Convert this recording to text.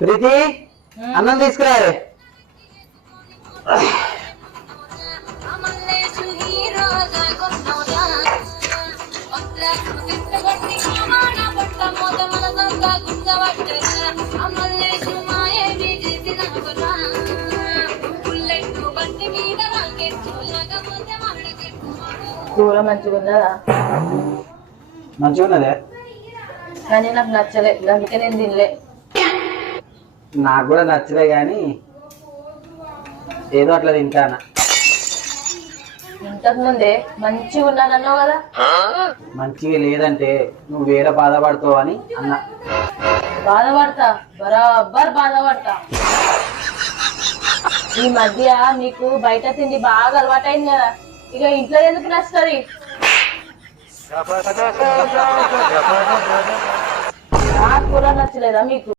ప్రీతి అన్నం తీసుకురావే. కూర మంచిగా ఉన్నదా? మంచిగా ఉన్నదే, కానీ నాకు నచ్చలే, అందుకే నేను తినలే. నాకు కూడా నచ్చలే కానీ ఏదో అట్లా తింటానా. ఇంతకు ముందే మంచిగా ఉన్నానన్నావు కదా. మంచిగా లేదంటే నువ్వు వేరే బాధపడతావు అని అన్నా. బాధపడతా, బరాబర్ బాధపడతా. ఈ మధ్య నీకు బయట తిండి బాగా అలవాటైంది కదా, ఇక ఇంట్లో ఎందుకు నచ్చుతుంది? నాకు కూడా నచ్చలేదా మీకు?